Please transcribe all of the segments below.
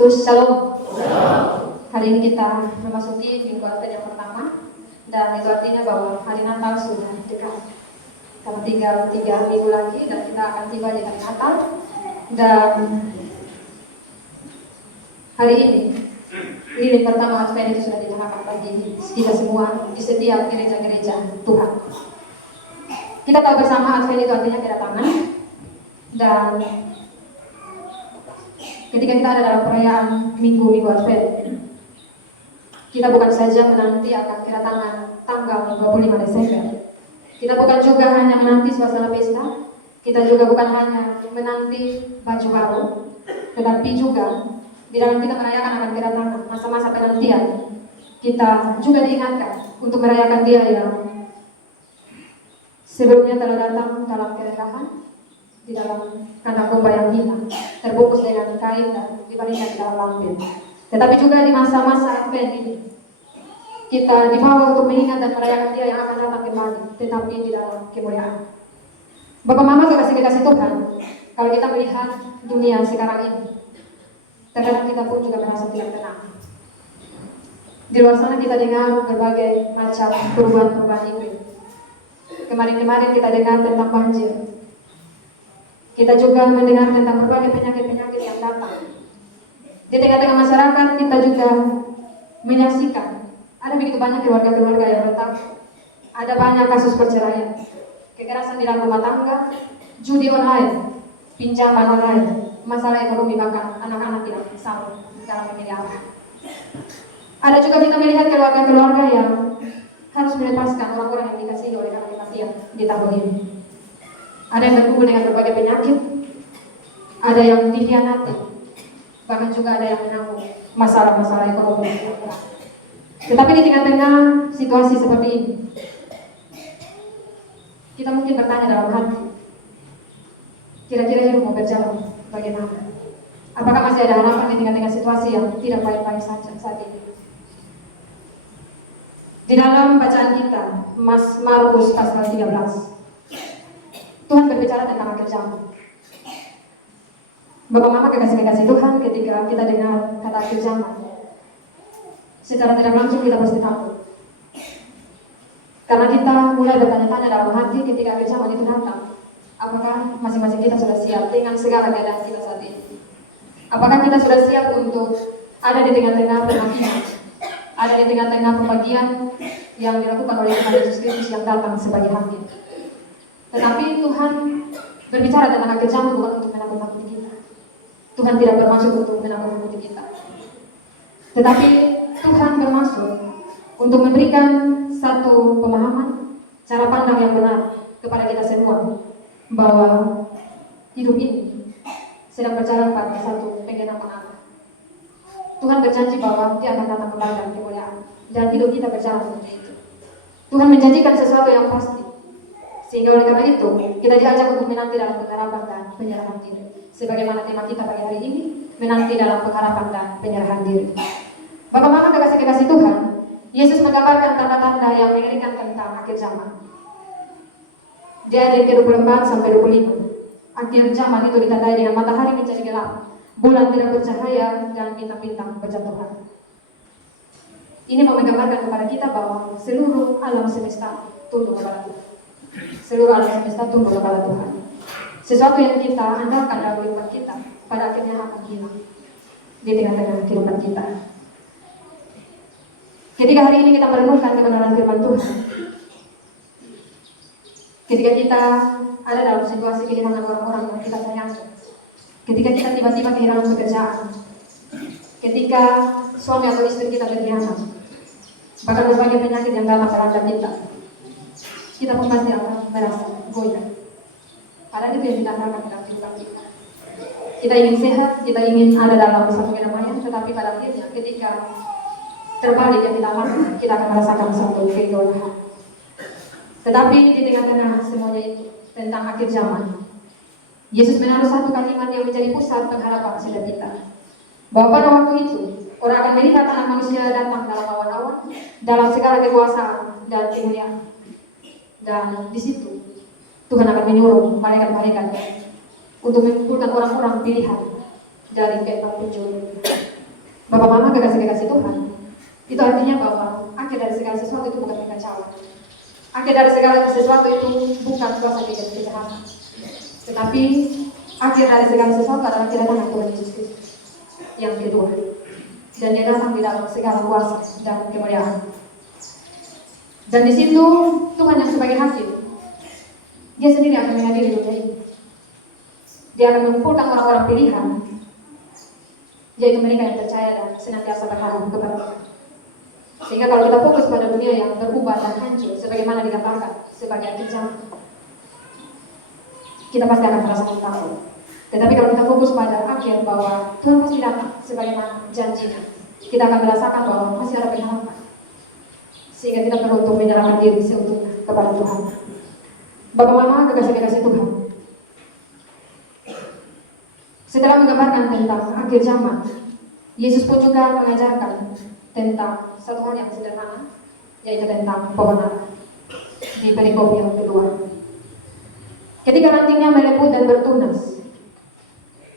Kristus. Shalom. Hari ini kita memasuki minggu Advent yang pertama, dan itu artinya bahwa hari Natal sudah dekat. Karena tinggal 3 minggu lagi dan kita akan tiba di hari Natal. Dan hari ini lilin pertama Advent itu sudah dinyalakan bagi kita semua di setiap gereja-gereja Tuhan. Kita tahu bersama Advent itu artinya kedatangan, dan ketika kita ada dalam perayaan minggu Advent, kita bukan saja menanti akan kedatangan tanggal 25 Desember. Kita bukan juga hanya menanti suasana pesta, kita juga bukan hanya menanti baju baru, tetapi juga di dalam kita merayakan akan kedatangan masa-masa penantian, kita juga diingatkan untuk merayakan Dia yang sebelumnya telah datang dalam kerendahan, di dalam kandang domba yang hina, terbungkus dengan kain dan dibaringkan di dalam lampin. Tetapi juga di masa-masa Advent ini, kita dibawa untuk mengingat dan merayakan Dia yang akan datang kembali, tetapi di dalam kemuliaan. Bapak Mama kekasih-kekasih Tuhan, kalau kita melihat dunia sekarang ini, terkadang kita pun juga merasa tidak tenang. Di luar sana kita dengar berbagai macam perubahan-perubahan iklim. Kemarin-kemarin kita dengar tentang banjir. Kita juga mendengar tentang berbagai penyakit-penyakit yang datang. Di tengah-tengah masyarakat kita juga menyaksikan ada begitu banyak keluarga-keluarga yang retak. Ada banyak kasus perceraian, kekerasan di dalam rumah tangga, judi online, pinjaman online, masalah ekonomi, bahkan anak-anak yang sanggup dalam memilih arah. Ada juga kita melihat keluarga-keluarga yang harus melepaskan orang-orang yang dikasihi oleh karena kematian di tahun ini. Ada yang berkumpul dengan berbagai penyakit, ada yang dikhianati, bahkan juga ada yang menanggung masalah-masalah ekonomi. Tetapi di tengah-tengah situasi seperti ini, kita mungkin bertanya dalam hati, kira-kira hidup mau berjalan bagaimana? Apakah masih ada harapan di tengah-tengah situasi yang tidak baik-baik saja saat ini? Di dalam bacaan kita, Markus pasal 13, Tuhan berbicara tentang akhir zaman. Bapak Mama kekasih-kekasih Tuhan, ketika kita dengar kata akhir zaman, secara tidak langsung kita pasti takut. Karena kita mulai bertanya-tanya dalam hati ketika akhir zaman itu datang, apakah masing-masing kita sudah siap dengan segala keadaan kita saat ini? Apakah kita sudah siap untuk ada di tengah-tengah pematian, ada di tengah-tengah pembagian yang dilakukan oleh Tuhan Yesus Kristus yang datang sebagai hakim? Tetapi Tuhan berbicara tentang akhir zaman bukan untuk menakut-nakuti kita. Tuhan tidak bermaksud untuk menakut-nakuti kita. Tetapi Tuhan bermaksud untuk memberikan satu pemahaman, cara pandang yang benar kepada kita semua, bahwa hidup ini sedang berjalan pada satu penggenapan Allah. Tuhan berjanji bahwa Dia akan datang kembali dalam kemuliaan, dan hidup kita berjalan seperti itu. Tuhan menjanjikan sesuatu yang pasti, sehingga oleh karena itu kita diajak untuk menanti dalam pengharapan dan penyerahan diri. Sebagaimana tema kita pada hari ini, menanti dalam pengharapan dan penyerahan diri. Bapak Mama kekasih-kekasih Tuhan, Yesus menggambarkan tanda-tanda yang mengerikan tentang akhir zaman. Di ayat ke-24 sampai 25, akhir zaman itu ditandai dengan matahari menjadi gelap, bulan tidak bercahaya, dan bintang-bintang berjatuhan. Ini mau menggambarkan kepada kita bahwa seluruh alam semesta tunduk kepada Tuhan. Seluruh alam semesta tunduk kepada Tuhan. Sesuatu yang kita andalkan dalam kehidupan kita pada akhirnya akan hilang di tengah-tengah kehidupan kita. Ketika hari ini kita merenungkan kebenaran firman Tuhan, ketika kita ada dalam situasi kehilangan orang-orang yang kita sayangi, ketika kita tiba-tiba kehilangan pekerjaan, ketika suami atau istri kita berkhianat, bahkan berbagai penyakit yang datang melanda kita pun pasti akan merasa goyah. Padahal itu yang kita harapkan dalam kehidupan kita. Kita ingin sehat, kita ingin ada dalam satu kedamaian, tetapi pada akhirnya ketika terbalik yang kita alami, kita akan merasakan satu kegolahan. Tetapi di tengah-tengah semuanya itu tentang akhir zaman, Yesus menaruh satu kalimat yang menjadi pusat pengharapan setiap kita, bahwa pada waktu itu orang akan melihat anak manusia datang dalam awan-awan, dalam segala kekuasaan dan kemuliaan. Dan di situ Tuhan akan menyuruh malaikat-malaikat untuk mengumpulkan orang-orang pilihan dari keempat penjuru. Bapak Mama kekasih-kekasih Tuhan, itu artinya bahwa akhir dari segala sesuatu itu bukan kekacauan. Akhir dari segala sesuatu itu bukan kuasa kejahatan, tetapi akhir dari segala sesuatu adalah kedatangan Tuhan Yesus Kristus yang kedua, dan Dia datang di dalam segala kuasa dan kemuliaan. Dan di situ Tuhan yang sebagai hakim, Dia sendiri akan mengadili dunia ini. Dia akan mengumpulkan orang-orang pilihan, yaitu mereka yang percaya dan senantiasa berharap kepada Tuhan. Sehingga kalau kita fokus pada dunia yang berubah dan hancur, sebagaimana digambarkan sebagai kejam, kita pasti akan merasakan takut. Tetapi kalau kita fokus pada akhir bahwa Tuhan pasti datang sebagaimana janjinya, kita akan merasakan bahwa masih ada pengharapan. Sehingga kita perlu untuk menyerahkan diri seutuhnya kepada Tuhan. Bapak Mama kekasih-kekasih Tuhan, setelah menggambarkan tentang akhir zaman, Yesus pun juga mengajarkan tentang satu hal yang sederhana, yaitu tentang pemenang di perikop yang kedua. Ketika rantingnya melepuh dan bertunas,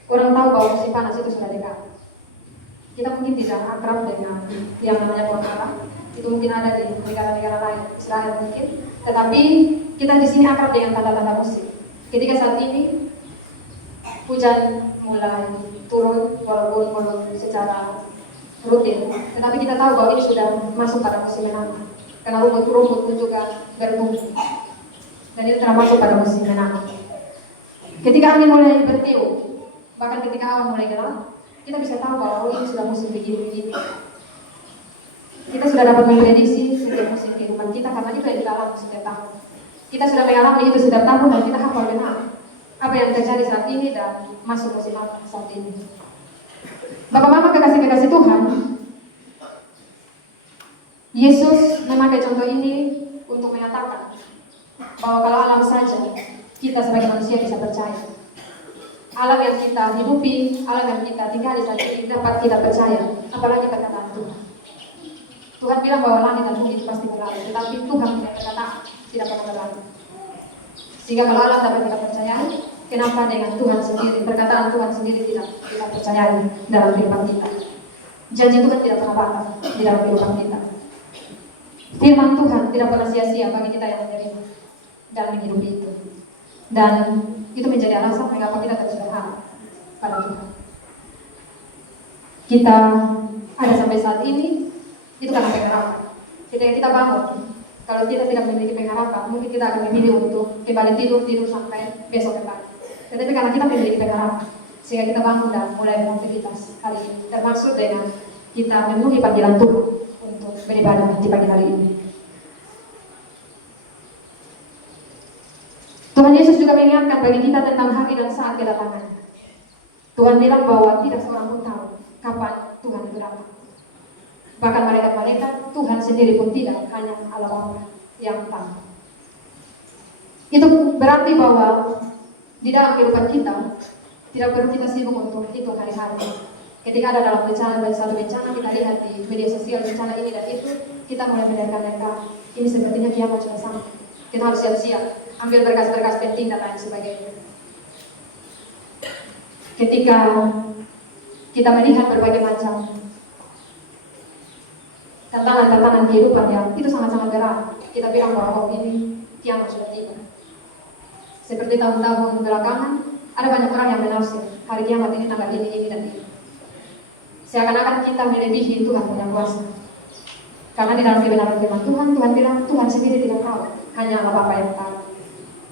orang tahu bahwa musim panas itu sudah dekat. Kita mungkin tidak akrab dengan yang namanya pemenang. Itu mungkin ada di negara-negara lain, Israel mungkin. Tetapi kita di sini akrab dengan tanda-tanda musim. Ketika saat ini hujan mulai turun, walaupun belum secara rutin, tetapi kita tahu bahwa ini sudah masuk pada musim menanam. Karena rumput-rumput pun juga bertumbuh, dan itu telah masuk pada musim menanam. Ketika angin mulai bertiup, bahkan ketika awan mulai gelap, kita bisa tahu bahwa ini sudah musim begini-begini. Kita sudah dapat memprediksi setiap musim kehidupan kita, karena itu yang kita alami setiap tahun. Kita sudah mengalami itu setiap tahun, dan kita hafal benar apa yang terjadi saat ini dan masuk musim apa saat ini. Bapak Mama kekasih-kekasih Tuhan, Yesus memakai contoh ini untuk menyatakan bahwa kalau alam saja kita sebagai manusia bisa percaya. Alam yang kita hidupi, alam yang kita tinggali saja ini dapat kita percaya, apalagi perkataan Tuhan. Tuhan bilang bahwa langit dan bumi itu pasti berlalu, tetapi Tuhan tidak berkata tidak pernah berlalu. Sehingga kalau alam dapat kita percayai, kenapa dengan Tuhan sendiri, perkataan Tuhan sendiri tidak kita percayai dalam kehidupan kita? Janji Tuhan tidak pernah batal di dalam kehidupan kita. Firman Tuhan tidak pernah sia-sia bagi kita yang menerima dalam hidup itu. Dan itu menjadi alasan mengapa kita terus berharap pada Tuhan. Kita ada sampai saat ini, itu karena pengharapan. Ketika kita bangun, kalau kita tidak memiliki pengharapan, mungkin kita akan memilih untuk kembali tidur sampai besok pagi. Tetapi karena kita memiliki pengharapan, sehingga kita bangun dan mulai beraktivitas hari ini, termasuk dengan kita memenuhi panggilan Tuhan untuk beribadah di pagi hari ini. Tuhan Yesus juga mengingatkan bagi kita tentang hari dan saat kedatangannya. Tuhan bilang bahwa tidak seorang pun tahu kapan Tuhan itu datang. Bahkan malaikat-malaikat Tuhan sendiri pun tidak, hanya Allah Bapa yang tahu. Itu berarti bahwa di dalam kehidupan kita tidak perlu kita sibuk untuk hitung hari-hari. Ketika ada dalam satu bencana, kita lihat di media sosial bencana ini dan itu, kita mulai menerka-nerka, ini sepertinya kiamat sudah sampai. Kita harus siap-siap, ambil berkas-berkas penting dan lain sebagainya. Ketika kita melihat berbagai macam tantangan-tantangan kehidupan yang itu sangat-sangat berat, kita bilang bahwa ini kiamat sudah tiba. Seperti tahun-tahun belakangan, ada banyak orang yang menafsir hari kiamat ini tanggal ini dan ini. Seakan-akan kita melebihi Tuhan punya kuasa. Karena di dalam kebenaran firman Tuhan, Tuhan bilang Tuhan sendiri tidak tahu, hanya Allah Bapa yang tahu.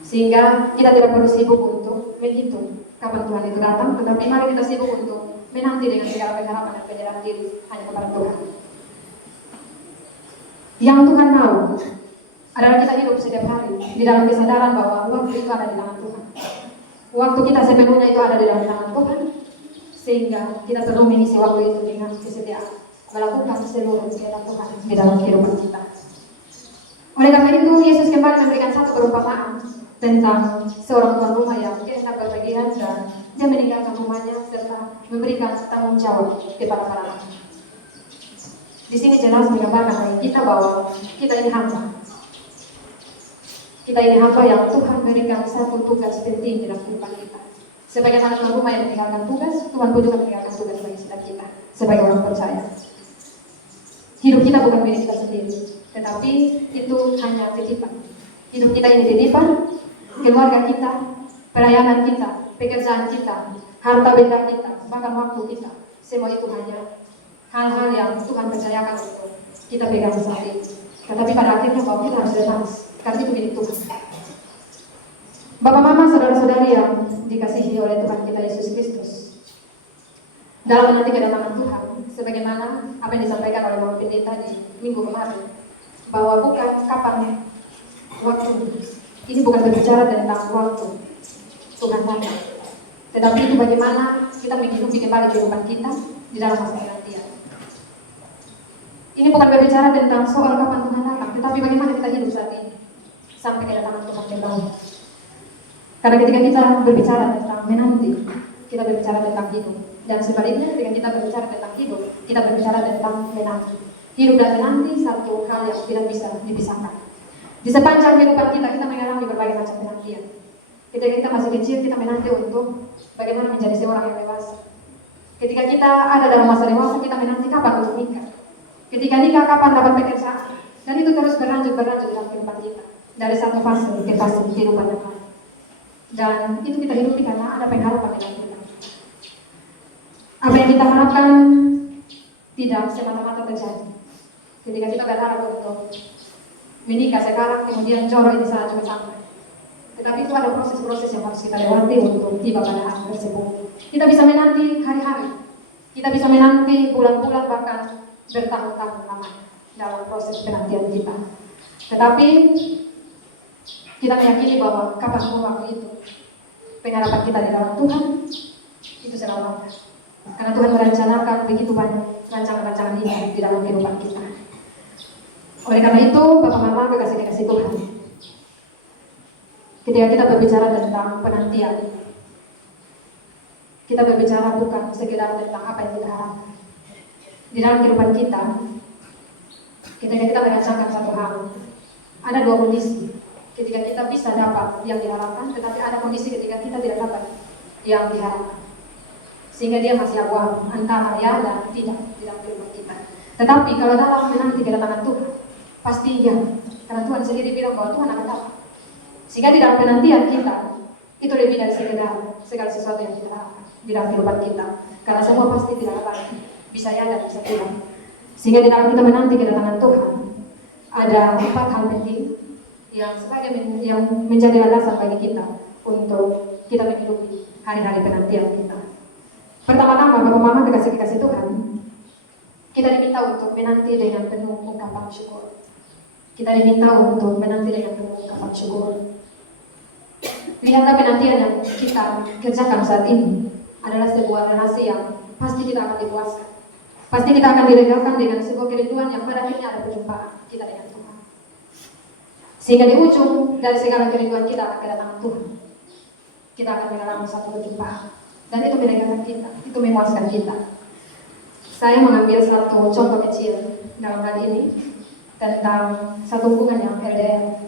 Sehingga kita tidak perlu sibuk untuk menghitung kapan Tuhan itu datang, tetapi mari kita sibuk untuk menanti dengan segala pengharapan dan penyerahan diri hanya kepada Tuhan. Yang Tuhan tahu adalah kita hidup setiap hari di dalam kesadaran bahwa waktu itu ada di tangan Tuhan. Waktu kita sepenuhnya itu ada di dalam tangan Tuhan, sehingga kita perlu mengisi waktu itu dengan kesetiaan, melakukan seluruh kehendak Tuhan di dalam kehidupan kita. Oleh karena itu, Yesus kembali memberikan satu perumpamaan tentang seorang tuan rumah yang hendak berpergian dan dia meninggalkan rumahnya serta memberikan tanggung jawab kepada para anak. Di sini jelas menggambarkan bagi kita bahwa kita ini hamba. Kita ini hamba yang Tuhan berikan satu tugas penting dalam kehidupan kita. Sebagai anak tuan rumah yang meninggalkan tugas, Tuhan pun juga meninggalkan tugas bagi setiap kita. sebagai orang percaya. Hidup kita bukan milik kita sendiri, tetapi itu hanya titipan. Hidup kita ini titipan, keluarga kita, pelayanan kita, pekerjaan kita, harta benda kita, bahkan waktu kita. Semua itu hanya hal-hal yang Tuhan percayakan untuk kita pegang saat ini. Tetapi pada akhirnya bahwa kita harus lepas, karena itu milik Tuhan. Bapak, mama, saudara-saudari yang dikasihi oleh Tuhan kita Yesus Kristus, dalam menanti kedatangan Tuhan, sebagaimana apa yang disampaikan oleh Bapak Pendeta di minggu kemarin, bahwa bukan kapan waktu, ini bukan berbicara tentang waktu Tuhan datang, tetapi itu bagaimana kita menghidupi kembali kehidupan kita di dalam masa penantian. Ini bukan berbicara tentang soal kapan Tuhan datang, tetapi bagaimana kita hidup saat ini sampai kedatangan Tuhan kembali. Karena ketika kita berbicara tentang menanti, kita berbicara tentang hidup. Dan sebaliknya ketika kita berbicara tentang hidup, kita berbicara tentang menanti. Hidup dan menanti satu hal yang tidak bisa dipisahkan. Di sepanjang kehidupan kita mengalami berbagai macam penantian. Ketika kita masih kecil, kita menanti untuk bagaimana menjadi seorang yang dewasa. Ketika kita ada dalam masa dewasa, kita menanti kapan untuk nikah. Ketika nikah, kapan dapat pekerjaan. Dan itu terus berlanjut dalam kehidupan kita. Dari satu fase ke fase kehidupan yang lain. Dan itu kita hidupi karena ada pengharapan dalam kita. Apa yang kita harapkan tidak semata-mata terjadi. Ketika kita berharap untuk menikah sekarang, kemudian jodoh ini saat sampai. Tetapi itu ada proses-proses yang harus kita lewati untuk tiba pada hari tersebut. Kita bisa menanti hari-hari. Kita bisa menanti bulan-bulan, bahkan bertahun-tahun lamanya dalam proses penantian kita. Tetapi kita meyakini bahwa kapanpun waktu itu, pengharapan kita di dalam Tuhan itu selalu ada. Karena Tuhan merencanakan begitu banyak rancangan-rancangan indah di dalam kehidupan kita. Oleh karena itu, Bapak Mama kekasih-kekasih Tuhan, ketika kita berbicara tentang penantian, kita berbicara bukan sekedar tentang apa yang kita harapkan. Di dalam kehidupan kita, ketika kita merasakan satu hal, ada dua kondisi. Ketika kita bisa dapat yang diharapkan, tetapi ada kondisi ketika kita tidak dapat yang diharapkan. Sehingga dia masih abu-abu antara ya dan tidak di dalam kehidupan kita. Tetapi kalau dalam menanti kedatangan Tuhan, pasti ya, karena Tuhan sendiri bilang bahwa Tuhan akan datang. Sehingga di dalam penantian kita, itu lebih dari segala sesuatu yang kita harapkan di dalam kehidupan kita. Karena semua pasti tidak dapat, bisa ya dan bisa tidak. Sehingga di dalam kita menanti kedatangan Tuhan, ada 4 hal penting yang sebagai yang menjadi alasan bagi kita untuk kita menghidupi hari-hari penantian kita. Pertama-tama, Bapak Mama kekasih-kekasih Tuhan, kita diminta untuk menanti dengan penuh ungkapan syukur. Kita diminta untuk menanti dengan penuh ungkapan syukur. Lihatlah penantian yang kita kerjakan saat ini adalah sebuah relasi yang pasti kita akan dipuaskan. Pasti kita akan diregalkan dengan sebuah kerinduan yang pada akhirnya ada perjumpaan kita dengan Tuhan. Sehingga di ujung dari segala kerinduan kita akan kedatangan Tuhan, kita akan mengalami satu perjumpaan. Dan itu meregalkan kita, itu memuaskan kita. Saya mengambil satu contoh kecil dalam hal ini tentang satu hubungan yang LDR.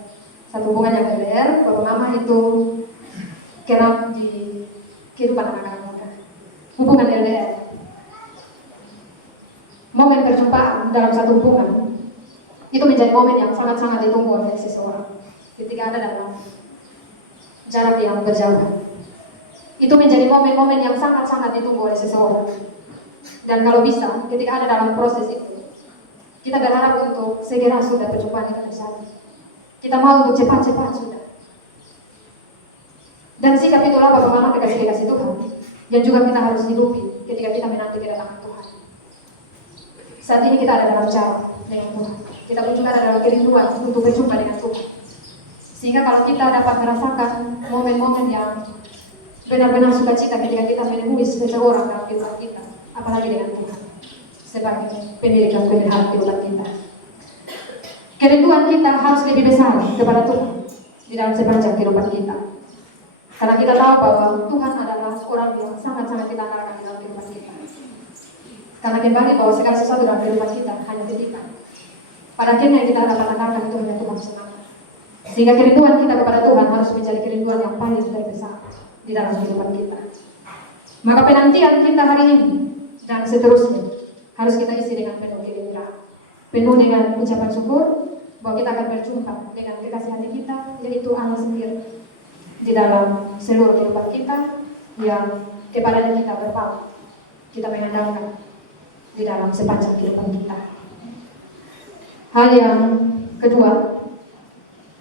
Satu hubungan yang LDR, Bapak Mama itu kerap di kehidupan anak-anak muda. Hubungan LDR. Momen perjumpaan dalam satu hubungan itu menjadi momen yang sangat-sangat ditunggu oleh seseorang ketika ada dalam jarak yang berjauhan. Itu menjadi momen-momen yang sangat-sangat ditunggu oleh seseorang. Dan kalau bisa, ketika ada dalam proses itu, kita berharap untuk segera sudah perjumpaan itu terjadi. Kita mau untuk cepat-cepat sudah. Dan sikap itulah Bapak Mama kekasih-kekasih Tuhan yang juga kita harus hidupi ketika kita menanti kedatangan Tuhan. Saat ini kita ada dalam jarak dengan Tuhan. Kita pun juga ada dalam kerinduan untuk berjumpa dengan Tuhan. Sehingga kalau kita dapat merasakan momen-momen yang benar-benar sukacita ketika kita menemui seseorang dalam kehidupan kita, apalagi dengan Tuhan sebagai pemilik dan pemelihara kehidupan kita. Kerinduan kita harus lebih besar kepada Tuhan di dalam sepanjang kehidupan kita. Karena kita tahu bahwa Tuhan adalah orang yang sangat-sangat kita andalkan di dalam kehidupan kita. Karena kembali bahwa segala sesuatu dalam kehidupan kita hanya titipan. Pada akhirnya yang kita dapat andalkan itu hanya Tuhan semata. Sehingga kerinduan kita kepada Tuhan harus menjadi kerinduan yang paling terbesar di dalam kehidupan kita. Maka penantian kita hari ini dan seterusnya harus kita isi dengan penuh kegembiraan, penuh dengan ucapan syukur bahwa kita akan berjumpa dengan kekasih hati kita, yaitu Allah sendiri di dalam seluruh kehidupan kita, yang kepadanya kita berpaling, kita mengandalkan di dalam sepanjang kehidupan kita. Hal yang kedua,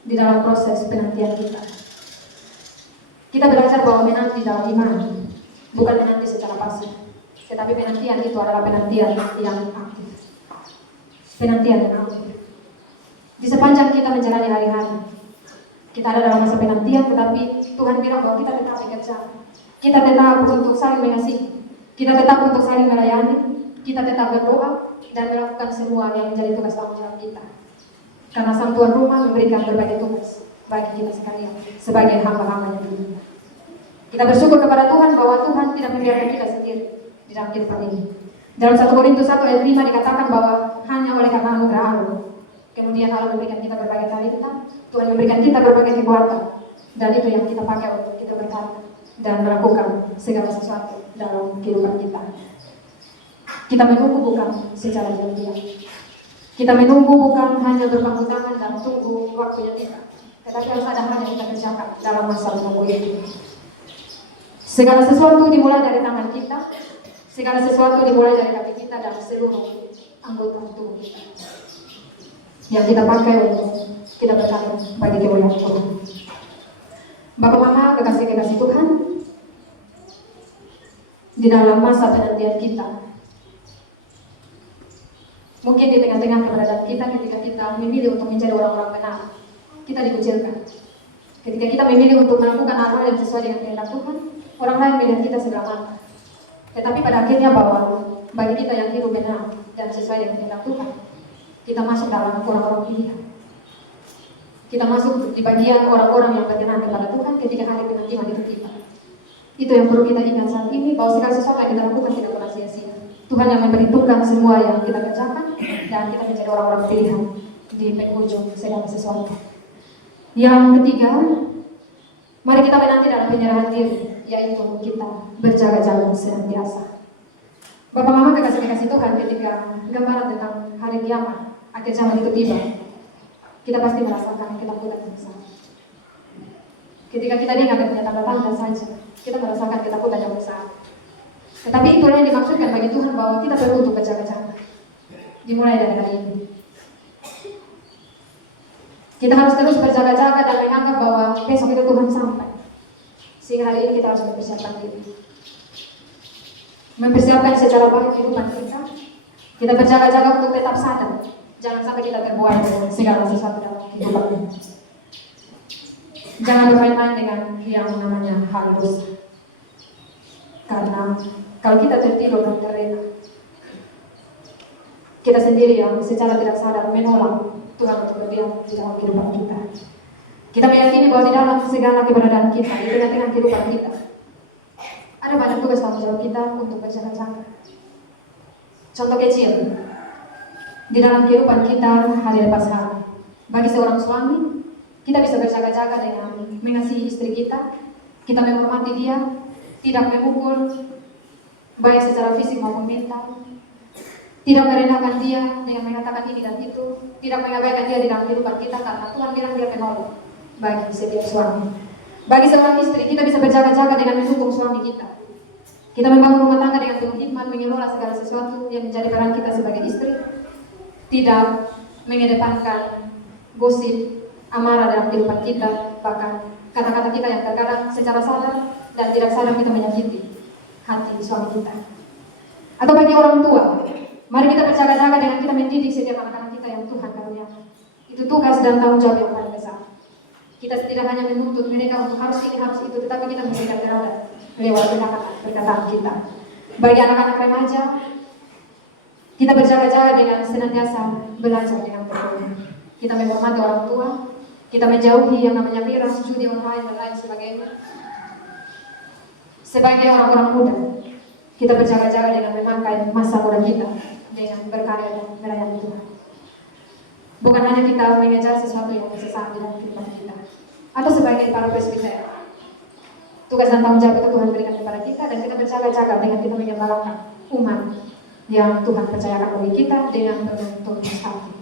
di dalam proses penantian kita belajar bahwa menanti dalam iman bukan menanti secara pasif, tetapi penantian itu adalah penantian yang aktif. Penantian yang aktif. Di sepanjang kita menjalani hari-hari, kita ada dalam masa penantian, tetapi Tuhan bilang bahwa kita tetap bekerja. Kita tetap untuk saling mengasihi, kita tetap untuk saling melayani, kita tetap berdoa dan melakukan semua yang menjadi tugas tanggung jawab kita. Karena Sang Tuan Rumah memberikan berbagai tugas bagi kita sekalian sebagai hamba-hambanya dunia. Kita bersyukur kepada Tuhan bahwa Tuhan tidak membiarkan kita sendiri di dalam kehidupan ini. Dalam 1 Korintus 1 ayat 5 dikatakan bahwa hanya oleh karena anugerah Allah, kemudian Allah memberikan kita berbagai talenta, Tuhan memberikan kita berbagai kekuatan, dan itu yang kita pakai untuk kita berkarya dan melakukan segala sesuatu dalam kehidupan kita. Kita menunggu bukan secara diam-diam. Kita menunggu bukan hanya berpangku tangan dan tunggu waktunya tiba, tetapi harus ada hal yang kita kerjakan dalam masa menunggu itu. Segala sesuatu dimulai dari tangan kita, segala sesuatu dimulai dari kaki kita dan seluruh anggota tubuh kita, yang kita pakai untuk kita berkarya bagi kemuliaan Tuhan. Bapak Mama, kekasih-kekasih Tuhan, di dalam masa penantian kita, mungkin di tengah-tengah keberadaan kita, ketika kita memilih untuk menjadi orang-orang benar, kita dikucilkan. Ketika kita memilih untuk melakukan hal-hal yang sesuai dengan kehendak Tuhan, orang lain melihat kita sebelah mata. Tetapi pada akhirnya bahwa bagi kita yang hidup benar dan sesuai dengan kehendak Tuhan, kita masuk dalam orang-orang pilihan. Kita masuk di bagian orang-orang yang berkenan kepada Tuhan ketika hari penantian itu tiba. Itu yang perlu kita ingat saat ini, bahwa segala sesuatu yang kita lakukan tidak pernah sia-sia. Tuhan yang memperhitungkan semua yang kita kerjakan, dan kita menjadi orang-orang pilihan di penghujung segala sesuatu. Yang ketiga, mari kita menanti dalam penyerahan diri, yaitu kita berjaga-jaga senantiasa. Bapak Mama, kekasih-kekasih Tuhan, ketika gambaran tentang hari kiamat, akhir zaman itu tiba, kita pasti merasakan ketakutan yang besar. Ketika kita dengar adanya tanda-tanda saja, kita merasakan ketakutan yang besar. Tetapi itulah yang dimaksudkan bagi Tuhan bahwa kita perlu untuk berjaga-jaga. Dimulai dari hari ini. Kita harus terus berjaga-jaga dan menganggap bahwa besok itu Tuhan sampai. Sehingga hari ini kita harus mempersiapkan diri. Mempersiapkan secara baik kehidupan kita. Kita berjaga-jaga untuk tetap sadar. Jangan sampai kita terbuai dengan segala sesuatu dalam kehidupan ini. Jangan bermain-main dengan yang namanya hal dosa. Karena kalau kita tertidur dan terlena, kita sendiri yang secara tidak sadar menolak Tuhan untuk berdiam di dalam kehidupan kita. Kita meyakini bahwa di dalam segala keberadaan kita, di tengah-tengah kehidupan kita, ada banyak tugas tanggung jawab kita untuk berjaga-jaga. Contoh kecil, di dalam kehidupan kita hari lepas hari, bagi seorang suami, kita bisa berjaga-jaga dengan mengasihi istri kita, kita menghormati dia, tidak memukul, baik secara fisik maupun mental, tidak merendahkan dia dengan mengatakan ini dan itu, tidak mengabaikan dia di dalam kehidupan kita, karena Tuhan bilang dia penolong bagi setiap suami. Bagi seorang istri, kita bisa berjaga-jaga dengan mendukung suami kita. Kita membangun rumah tangga dengan penuh hikmat, mengelola segala sesuatu yang menjadi peran kita sebagai istri, tidak mengedepankan gosip, amarah dalam kehidupan kita, bahkan kata-kata kita yang terkadang secara sadar dan tidak sadar kita menyakiti hati suami kita. Atau bagi orang tua, mari kita berjaga-jaga dengan kita mendidik setiap anak-anak kita yang Tuhan karuniakan. Itu tugas dan tanggung jawab yang paling besar. Kita tidak hanya menuntut mereka untuk harus ini, harus itu, tetapi kita memberikan teladan lewat perkataan kita. Bagi anak-anak remaja, kita berjaga-jaga dengan senantiasa belajar dengan berdoa. Kita menghormati orang tua, kita menjauhi yang namanya miras, judi online, dan lain sebagainya. Sebagai orang-orang muda, kita berjaga-jaga dengan memakai masa muda kita dengan berkarya dan melayani Tuhan. Bukan hanya kita mengejar sesuatu yang sesaat dalam kehidupan kita, atau sebagai para presbiter, tugas dan tanggung jawab itu Tuhan berikan kepada kita, dan kita berjaga-jaga dengan kita menggembalakan umat yang Tuhan percayakan bagi kita dengan penuh tulus hati.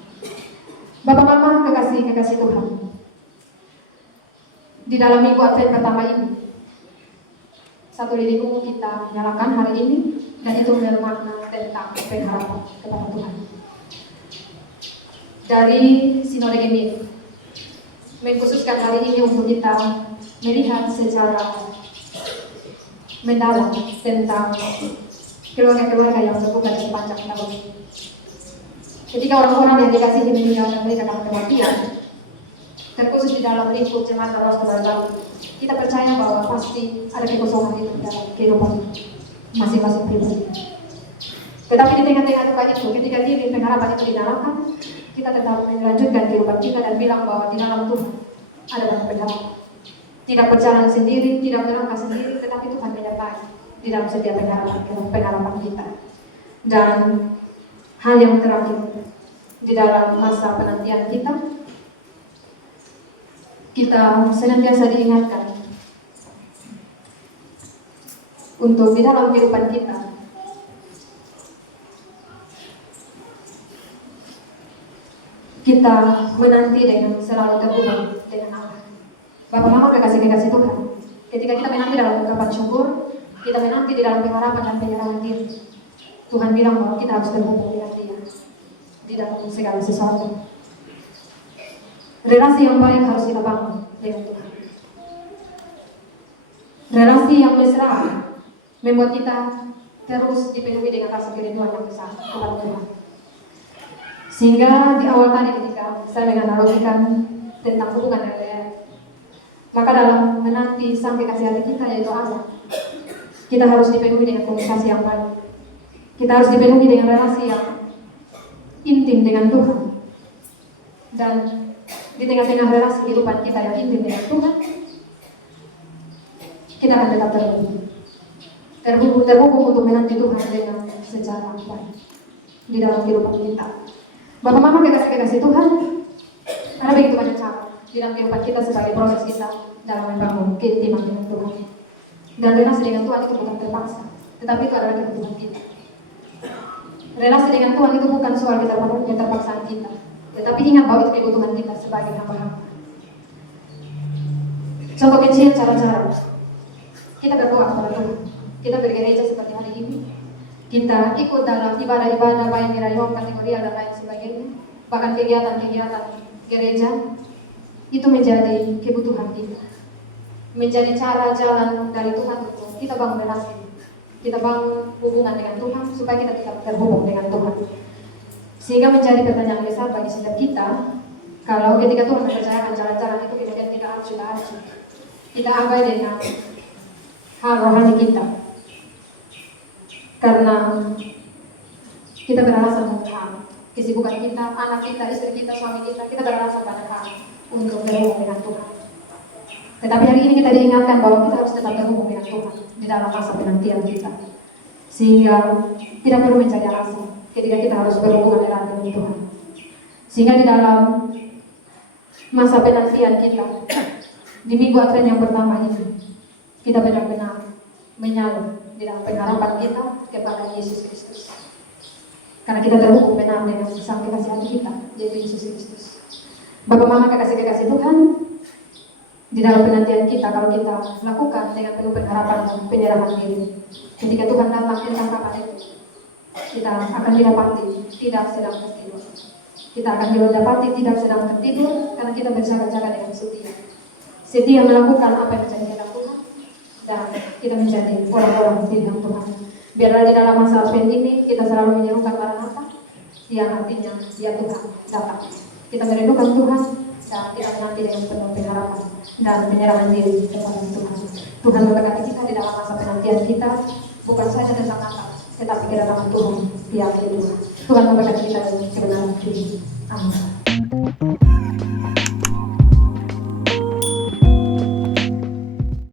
Bapak Mama, kekasih Tuhan, di dalam minggu Advent pertama ini, satu lilin ungu kita nyalakan hari ini, dan itu bermakna tentang pengharapan kepada Tuhan. Dari Sinode Gemini mengkhususkan hari ini untuk kita melihat secara mendalam tentang keluarga-keluarga yang terbuka di sepanjang tahun ini. Ketika orang-orang yang dikasihi meninggalkan mereka karena kematian, terkhusus di dalam lingkup jemaat Rosto Bargawi, kita percaya bahwa pasti ada kekosongan itu dalam kehidupan masing-masing pribadi. Tetapi di tengah-tengah duka itu, ketika lilin pengharapan itu dinyalakan, kita tetap melanjutkan kehidupan kita dan bilang bahwa di dalam Tuhan ada banyak pengharapan. Tidak berjalan sendiri, tidak melangkah sendiri, tetapi Tuhan menyertai di dalam setiap pengharapan kita. Dan hal yang terakhir, di dalam masa penantian kita senantiasa diingatkan untuk di dalam kehidupan kita menanti dengan selalu terhubung dengan Allah. Bapak Mama, kekasih Tuhan, ketika kita menanti dalam ungkapan syukur, kita menanti di dalam pengharapan dan penyerahan diri, Tuhan bilang bahwa kita harus terhubung dengan Dia di dalam segala sesuatu. Relasi yang baik harus kita bangun dengan Tuhan. Relasi yang mesra membuat kita terus dipenuhi dengan rasa kerinduan yang besar kepada Tuhan. Sehingga di awal tadi ketika saya menganalogikan tentang hubungan LDR, maka dalam menanti sang kekasih hati kita yaitu Allah, kita harus dipenuhi dengan komunikasi yang baik. Kita harus dipenuhi dengan relasi yang intim dengan Tuhan. Dan di tengah-tengah relasi kehidupan kita yang intim dengan Tuhan, kita akan tetap terhubung untuk menanti Tuhan dengan secara baik di dalam kehidupan kita. Bapak Mama, kekasih Tuhan, ada begitu banyak cara di dalam kehidupan kita sebagai proses kita dalam membangun keintiman dengan Tuhan. Dan relasi dengan Tuhan itu bukan terpaksa, tetapi itu adalah kebutuhan kita. Relasi dengan Tuhan itu bukan soal keterpaksaan kita, tetapi ingat bahwa itu kebutuhan kita sebagai hamba-hamba. Contoh kecil cara-cara kita berdoa kepada Tuhan, kita bergereja seperti hari ini, kita ikut dalam ibadah-ibadah baik dirayom, kategorial dan lain sebagainya, bahkan kegiatan-kegiatan gereja, itu menjadi kebutuhan kita, menjadi cara jalan dari Tuhan untuk kita bangun relasi, kita bangun hubungan dengan Tuhan supaya kita tidak terhubung dengan Tuhan. Sehingga menjadi pertanyaan besar bagi setiap kita, kalau ketika Tuhan mempercayakan jalan-jalan itu kemudian kita harus kita abai dengan hal rohani kita, karena kita beralasan banyak hal, kesibukan kita, anak kita, istri kita, suami kita beralasan banyak hal untuk berhubung dengan Tuhan. Tetapi hari ini kita diingatkan bahwa kita harus tetap berhubung dengan Tuhan di dalam masa penantian kita, sehingga tidak perlu menjadi alasan ketika kita harus berhubungan erat dengan Tuhan. Sehingga di dalam masa penantian kita di minggu Advent yang pertama ini, kita benar-benar menyalur di dalam pengharapan kita kepada Yesus Kristus, karena kita terhubung benar dengan sang kekasih hati kita, yaitu Yesus Kristus. Bapak Mama, kekasih Tuhan, di dalam penantian kita, kalau kita lakukan dengan penuh pengharapan dan penyerahan diri, ketika Tuhan datang tentang kapan itu, kita akan didapati tidak sedang tertidur. Kita akan didapati tidak sedang tertidur karena kita berjaga-jaga dengan setia melakukan apa yang menjadi kehendak Tuhan, dan kita menjadi orang-orang pilihan Tuhan. Biarlah di dalam masa Advent ini kita selalu menyerukan Maranatha, yang artinya ya Tuhan datang. Kita merindukan Tuhan dan kita menanti dengan penuh pengharapan dan penyerahan diri kepada Tuhan. Tuhan memberkati kita di dalam masa penantian kita, bukan saja tentang Natal, tetapi kedatangan Tuhan yang kedua. Tuhan memberkati kita dengan kebenaran. Amin.